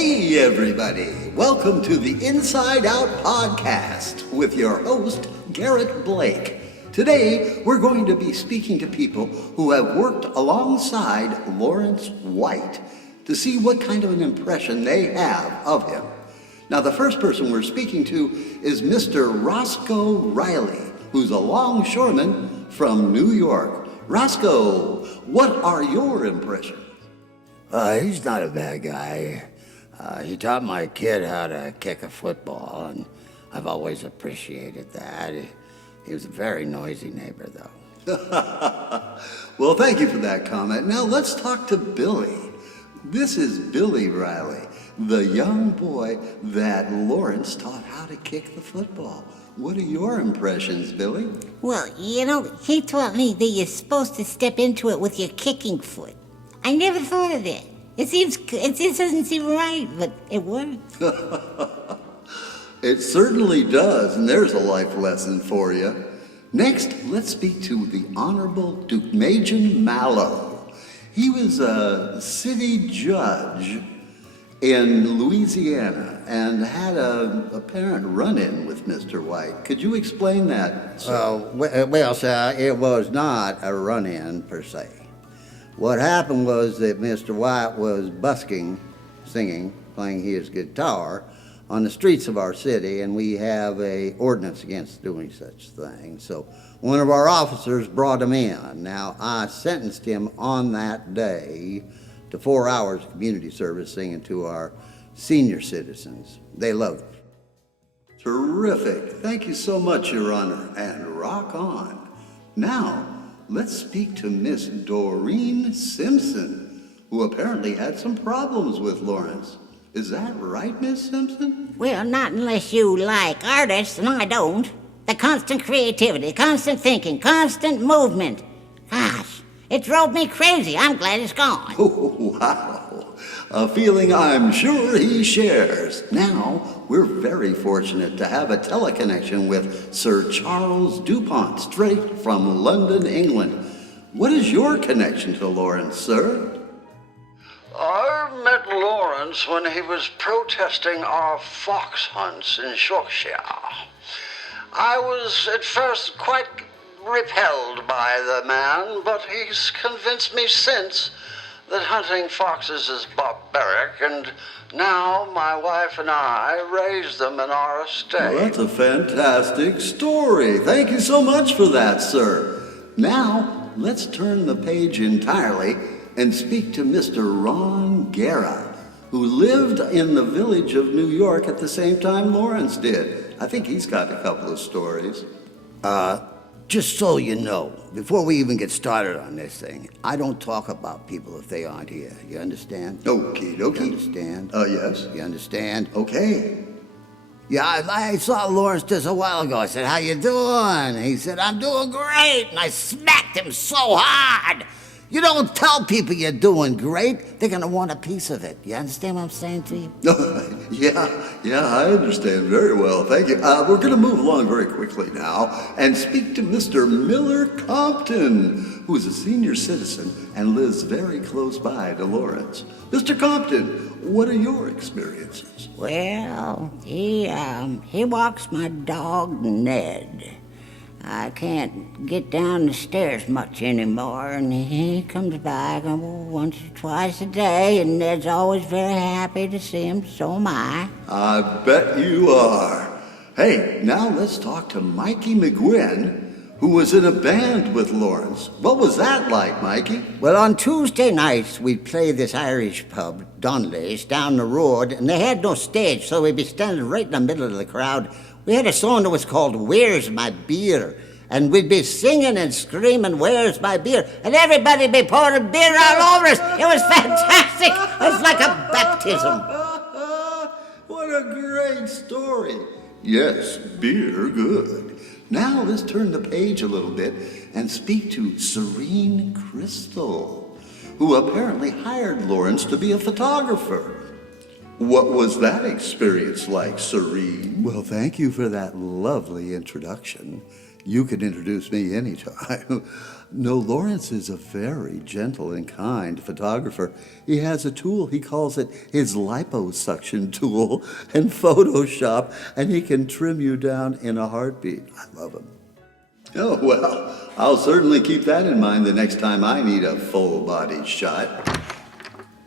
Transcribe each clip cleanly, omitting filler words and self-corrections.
Hey, everybody. Welcome to the Inside Out Podcast with your host, Garrett Blake. Today, we're going to be speaking to people who have worked alongside Lawrence White to see what kind of an impression they have of him. Now, the first person we're speaking to is Mr. Roscoe Riley, who's a longshoreman from New York. Roscoe, what are your impressions? He's not a bad guy. He taught my kid how to kick a football, and I've always appreciated that. He was a very noisy neighbor, though. Well, thank you for that comment. Now let's talk to Billy. This is Billy Riley, the young boy that Lawrence taught how to kick the football. What are your impressions, Billy? Well, he taught me that you're supposed to step into it with your kicking foot. I never thought of that. It just doesn't seem right, but it works. It certainly does, and there's a life lesson for you. Next, let's speak to the Honorable Deukmejian Mallow. He was a city judge in Louisiana and had a apparent run-in with Mr. White. Could you explain that, sir? Well, sir, it was not a run-in per se. What happened was that Mr. White was busking, singing, playing his guitar on the streets of our city, and we have a ordinance against doing such things. So one of our officers brought him in. Now, I sentenced him on that day to 4 hours of community service singing to our senior citizens. They loved it. Terrific. Thank you so much, Your Honor, and rock on. Now, let's speak to Miss Doreen Simpson, who apparently had some problems with Lawrence. Is that right, Miss Simpson? Well, not unless you like artists, and I don't. The constant creativity, constant thinking, constant movement. Gosh, it drove me crazy. I'm glad it's gone. Oh, wow. A feeling I'm sure he shares. Now, we're very fortunate to have a teleconnection with Sir Charles DuPont, straight from London, England. What is your connection to Lawrence, sir? I met Lawrence when he was protesting our fox hunts in Yorkshire. I was at first quite repelled by the man, but he's convinced me since that hunting foxes is barbaric, and now my wife and I raise them in our estate. Well, that's a fantastic story. Thank you so much for that, sir. Now, let's turn the page entirely and speak to Mr. Ron Guerra, who lived in the village of New York at the same time Lawrence did. I think he's got a couple of stories. Just so you know, before we even get started on this thing, I don't talk about people if they aren't here. You understand? Okie dokie. You understand? Yes. You understand? Okay. Yeah, I saw Lawrence just a while ago. I said, "How you doing?" He said, "I'm doing great." And I smacked him so hard. You don't tell people you're doing great. They're going to want a piece of it. You understand what I'm saying to you? Yeah, I understand very well. Thank you. We're going to move along very quickly now and speak to Mr. Miller Compton, who is a senior citizen and lives very close by to Lawrence. Mr. Compton, what are your experiences? Well, he walks my dog, Ned. I can't get down the stairs much anymore, and he comes by once or twice a day, and Ned's always very happy to see him, so am I. I bet you are. Hey, now let's talk to Mikey McGuinn, who was in a band with Lawrence. What was that like, Mikey? Well, on Tuesday nights, we'd play this Irish pub, Donnelly's, down the road, and they had no stage, so we'd be standing right in the middle of the crowd. We had a song that was called Where's My Beer? And we'd be singing and screaming, Where's my beer? And everybody'd be pouring beer all over us. It was fantastic. It was like a baptism. What a great story. Yes, beer, good. Now let's turn the page a little bit and speak to Serene Crystal, who apparently hired Lawrence to be a photographer. What was that experience like, Serene? Well, thank you for that lovely introduction. You can introduce me anytime. No, Lawrence is a very gentle and kind photographer. He has a tool, he calls it his liposuction tool, and Photoshop, and he can trim you down in a heartbeat. I love him. Oh, well, I'll certainly keep that in mind the next time I need a full-body shot.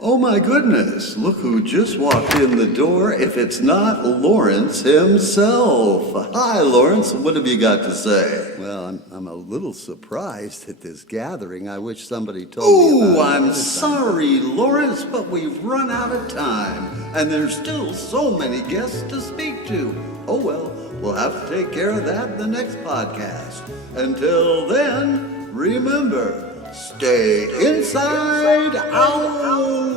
Oh my goodness, look who just walked in the door if it's not Lawrence himself. Hi, Lawrence, what have you got to say? Well, I'm a little surprised at this gathering. I wish somebody told me Oh, about it. I'm sorry, Lawrence, but we've run out of time, and there's still so many guests to speak to. Oh well, we'll have to take care of that in the next podcast. Until then, remember, stay inside out.